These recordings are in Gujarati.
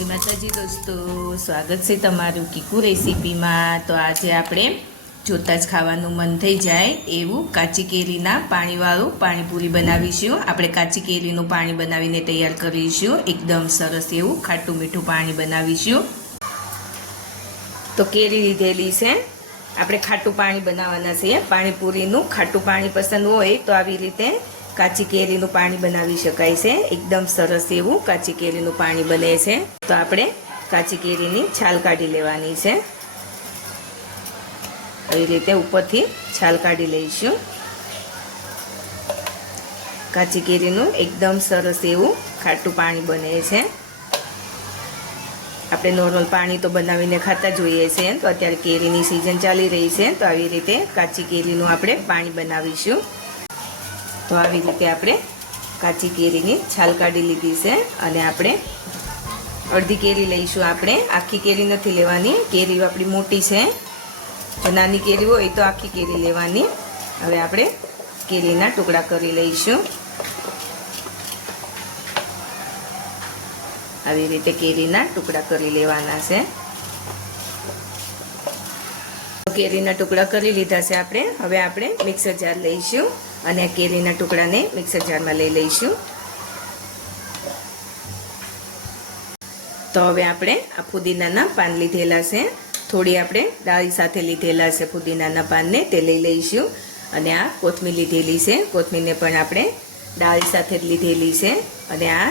જય માતાજી દોસ્તો, સ્વાગત છે તમારું કીકુ રેસીપીમાં. તો આજે આપણે જોતાં જ ખાવાનું મન થઈ જાય એવું કાચી કેરીના પાણીવાળું પાણીપુરી બનાવીશું. આપણે કાચી કેરીનું પાણી બનાવીને તૈયાર કરીશું. એકદમ સરસ એવું ખાટું મીઠું પાણી બનાવીશું. તો કેરી લીધેલી છે. આપણે ખાટું પાણી બનાવવાના છે. પાણીપુરીનું ખાટું પાણી પસંદ હોય તો આવી રીતે કાચી કેરીનું પાણી બનાવી શકાય છે. એકદમ સરસ એવું કાચી કેરીનું પાણી બને છે. તો આપણે કાચી કેરીની છાલ કાઢી લેવાની છે. આવી રીતે ઉપરથી છાલ કાઢી લઈશું. કાચી કેરીનું એકદમ સરસ એવું ખાટું પાણી બને છે. આપણે નોર્મલ પાણી તો બનાવીને ખાતા જોઈએ છે. તો અત્યારે કેરીની સિઝન ચાલી રહી છે. તો આવી રીતે કાચી કેરીનું આપણે પાણી બનાવીશું. તો આવી રીતે આપણે કાચી કેરીની છાલ કાઢી લીધી છે અને આપણે અડધી કેરી લઈશું આપણે. આખી કેરી નથી લેવાની. કેરી આપણી મોટી છે. જો નાની કેરી હોય તો આખી કેરી લેવાની. હવે આપણે કેરીના ટુકડા કરી લઈશું. આવી રીતે કેરીના ટુકડા કરી લેવાના છે. કેરીના ટુકડા કરી લીધા છે આપણે. હવે આપણે મિક્સર જાર લઈશું. અને કેરીના ટુકડાને મિક્સર જારમાં લઈ લઈશું. તો હવે આપણે આ ફુદીનાના પાન લીધેલા છે. થોડી આપણે ડાળી સાથે લીધેલા છે ફુદીનાના પાનને, તે લઈ લઈશું. અને આ કોથમીર લીધેલી છે. કોથમીરને પણ આપણે ડાળી સાથે જ લીધેલી છે. અને આ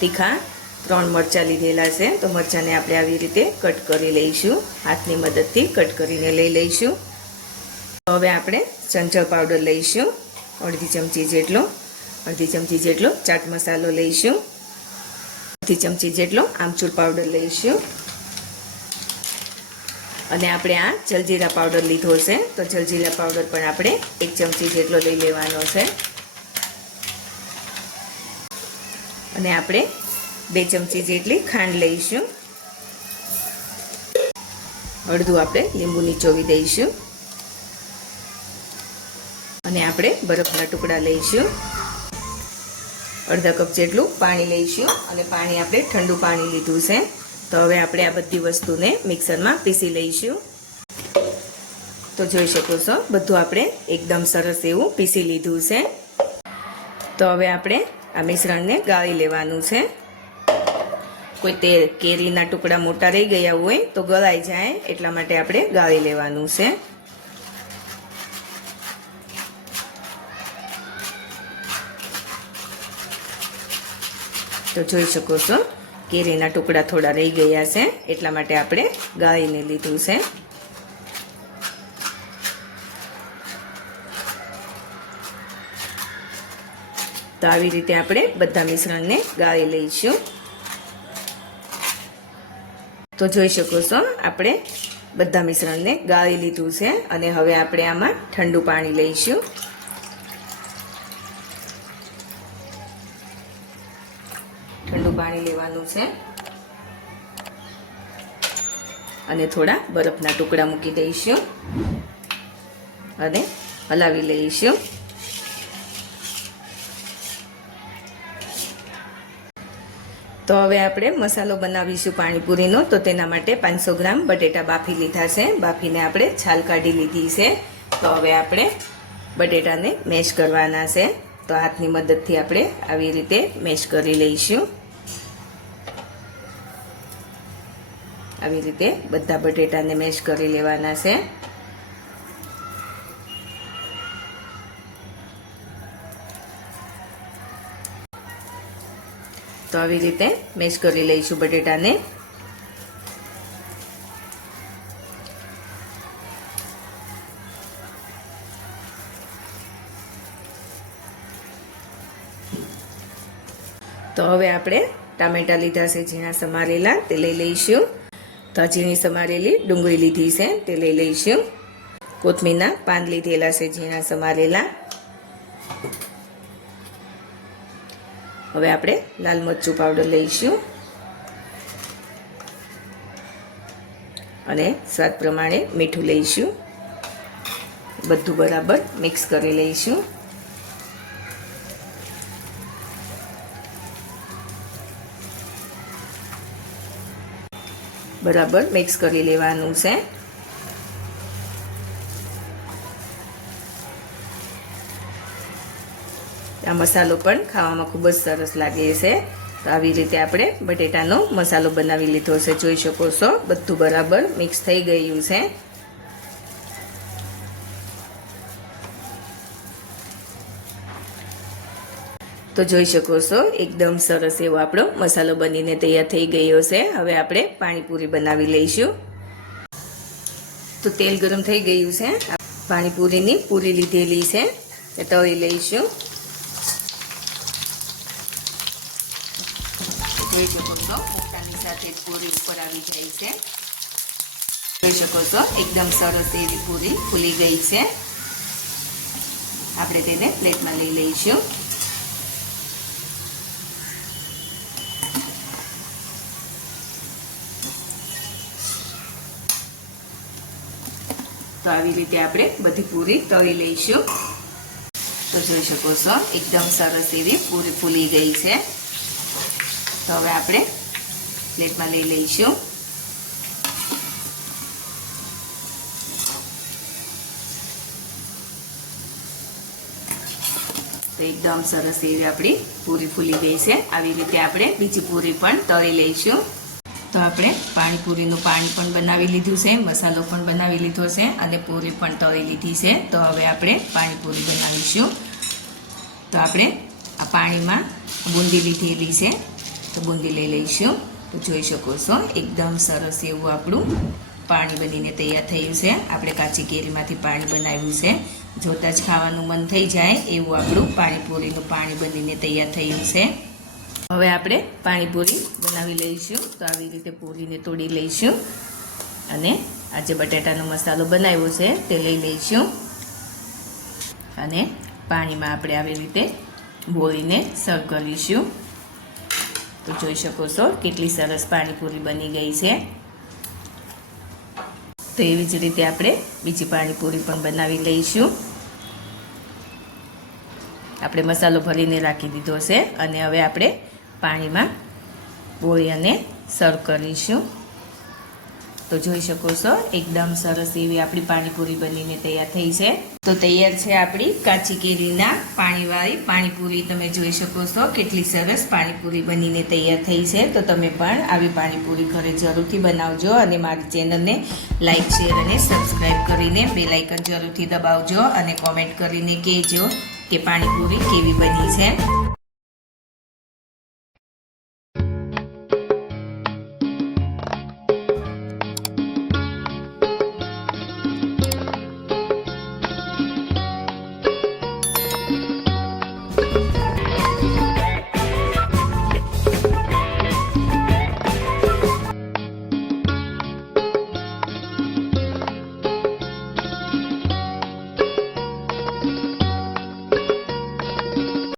તીખા ત્રણ મરચાં લીધેલા છે. તો મરચાંને આપણે આવી રીતે કટ કરી લઈશું. હાથની મદદથી કટ કરીને લઈ લઈશું. હવે આપણે ચંચળ પાવડર લઈશું. અડધી ચમચી જેટલો, અડધી ચમચી જેટલો ચાટ મસાલો લઈશું. અડધી ચમચી જેટલો આમચૂર પાવડર લઈશું. અને આપણે આ જલજીરા પાવડર લીધો છે, તો જલજીરા પાવડર પણ આપણે એક ચમચી જેટલો લઈ લેવાનો છે. અને આપણે બે ચમચી જેટલી ખાંડ લઈશું. અડધું આપણે લીંબુ નીચોવી દઈશું. અને આપણે બરફના ટુકડા લઈશું. અડધા કપ જેટલું પાણી લઈશું અને પાણી આપણે ઠંડુ પાણી લીધું છે. તો હવે આપણે આ બધી વસ્તુને મિક્સરમાં પીસી લઈશું. તો જોઈ શકો છો, બધું આપણે એકદમ સરસ એવું પીસી લીધું છે. તો હવે આપણે આ મિશ્રણને ગાળી લેવાનું છે. કોઈ તે કેરીના ટુકડા મોટા રહી ગયા હોય તો ગળાઈ જાય એટલા માટે આપણે ગાળી લેવાનું છે. તો જોઈ શકો છો કેરીના ટુકડા થોડા રહી ગયા છે. એટલા માટે આપણે ગાળીને લીધું છે. તો આવી રીતે આપણે બધા મિશ્રણને ગાળી લઈશું. તો જોઈ શકો છો આપણે બધા મિશ્રણને ગાળી લીધું છે અને હવે આપણે આમાં ઠંડુ પાણી લઈશું. પાણી લેવાનું છે. અને થોડા બરફના ટુકડા મૂકી દઈશું. અને હલાવી લઈશું. તો હવે આપણે મસાલો બનાવીશું પાણીપુરીનો. તો તેના માટે પાંચસો ગ્રામ બટેટા બાફી લીધા છે. બાફીને આપણે છાલ કાઢી લીધી છે. તો હવે આપણે બટેટાને મેશ કરવાના છે. તો હાથની મદદથી આપણે આવી રીતે મેશ કરી લઈશું. આવી રીતે બધા બટેટાને મેશ કરી લેવાના છે. તો આવી રીતે મેશ કરી લઈશું બટેટાને. તો હવે આપણે ટામેટા લીધા છે, ઝીણા સમારેલા, તે લઈ લઈશું. તો ઝીણી સમારેલી ડુંગળી લીધી છે, તે લઈ લઈશું. કોથમીરના પાન લીધેલા છે, ઝીણા સમારેલા. હવે આપણે લાલ મરચું પાવડર લઈશું. અને સ્વાદ પ્રમાણે મીઠું લઈશું. બધું બરાબર મિક્સ કરી લઈશું. બરાબર મિક્સ કરી લેવાનું છે. આ મસાલો પણ ખાવામાં ખૂબ જ સરસ લાગે છે. તો આવી રીતે આપણે બટેટાનો મસાલો બનાવી લીધો છે, જોઈ શકો છો. બધું બરાબર મિક્સ થઈ ગયું છે. તો જોઈ શકો છો, એકદમ સરસ એવો આપણો મસાલો બનીને તૈયાર થઈ ગયો છે. હવે આપણે પાણીપુરી બનાવી લઈશું. તો તેલ ગરમ થઈ ગયું છે. પાણીપુરીની પૂરી લીધેલી છે. એ તળી લઈશું. જોઈ શકો છો મોટાની સાથે પૂરી ઉપર આવી જાય છે. જોઈ શકો છો, એકદમ સરસ એવી પૂરી ફૂલી ગઈ છે. આપણે તેને પ્લેટમાં લઈ લઈશું. તો આવી રીતે આપણે બધી પૂરી તળી લઈશું. તો જોઈ શકો છો, એકદમ સરસ એવી પૂરી ફૂલી ગઈ છે. તો હવે આપણે પ્લેટમાં લઈ લઈશું. તો એકદમ સરસ એવી આપણી પૂરી ફૂલી ગઈ છે. આવી રીતે આપણે બીજી પૂરી પણ તળી લઈશું. તો આપણે પાણીપુરીનું પાણી પણ બનાવી લીધું છે, મસાલો પણ બનાવી લીધો છે અને પૂરી પણ તળી લીધી છે. તો હવે આપણે પાણીપુરી બનાવીશું. તો આપણે આ પાણીમાં બુંદી લીધેલી છે, તો બુંદી લઈ લઈશું. તો જોઈ શકો છો, એકદમ સરસ એવું આપણું પાણી બનીને તૈયાર થયું છે. આપણે કાચી કેરીમાંથી પાણી બનાવ્યું છે. જોતાં જ ખાવાનું મન થઈ જાય એવું આપણું પાણીપુરીનું પાણી બનીને તૈયાર થયું છે. હવે આપણે પાણીપુરી બનાવી લઈશું. તો આવી રીતે પૂરીને તોડી લઈશું. અને આજે બટેટાનો મસાલો બનાવ્યો છે તે લઈ લઈશું. અને પાણીમાં આપણે આવી રીતે બોળીને સર્વ કરીશું. તો જોઈ શકો છો કેટલી સરસ પાણીપુરી બની ગઈ છે. તો એવી જ રીતે આપણે બીજી પાણીપુરી પણ બનાવી લઈશું. આપણે મસાલો ભરીને રાખી દીધો છે. અને હવે આપણે પાણીમાં બોળી અને સર્વ કરીશું. તો જોઈ શકો છો, એકદમ સરસ એવી આપણી પાણીપુરી બનીને તૈયાર થઈ છે. તો તૈયાર છે આપણી કાચી કેરીના પાણીવાળી પાણીપુરી. તમે જોઈ શકો છો કેટલી સરસ પાણીપુરી બનીને તૈયાર થઈ છે. તો તમે પણ આવી પાણીપુરી ઘરે જરૂરથી બનાવજો અને મારી ચેનલને લાઇક શેર અને સબસ્ક્રાઈબ કરીને બેલાઇકન જરૂરથી દબાવજો અને કોમેન્ટ કરીને કહેજો કે પાણીપુરી કેવી બની છે.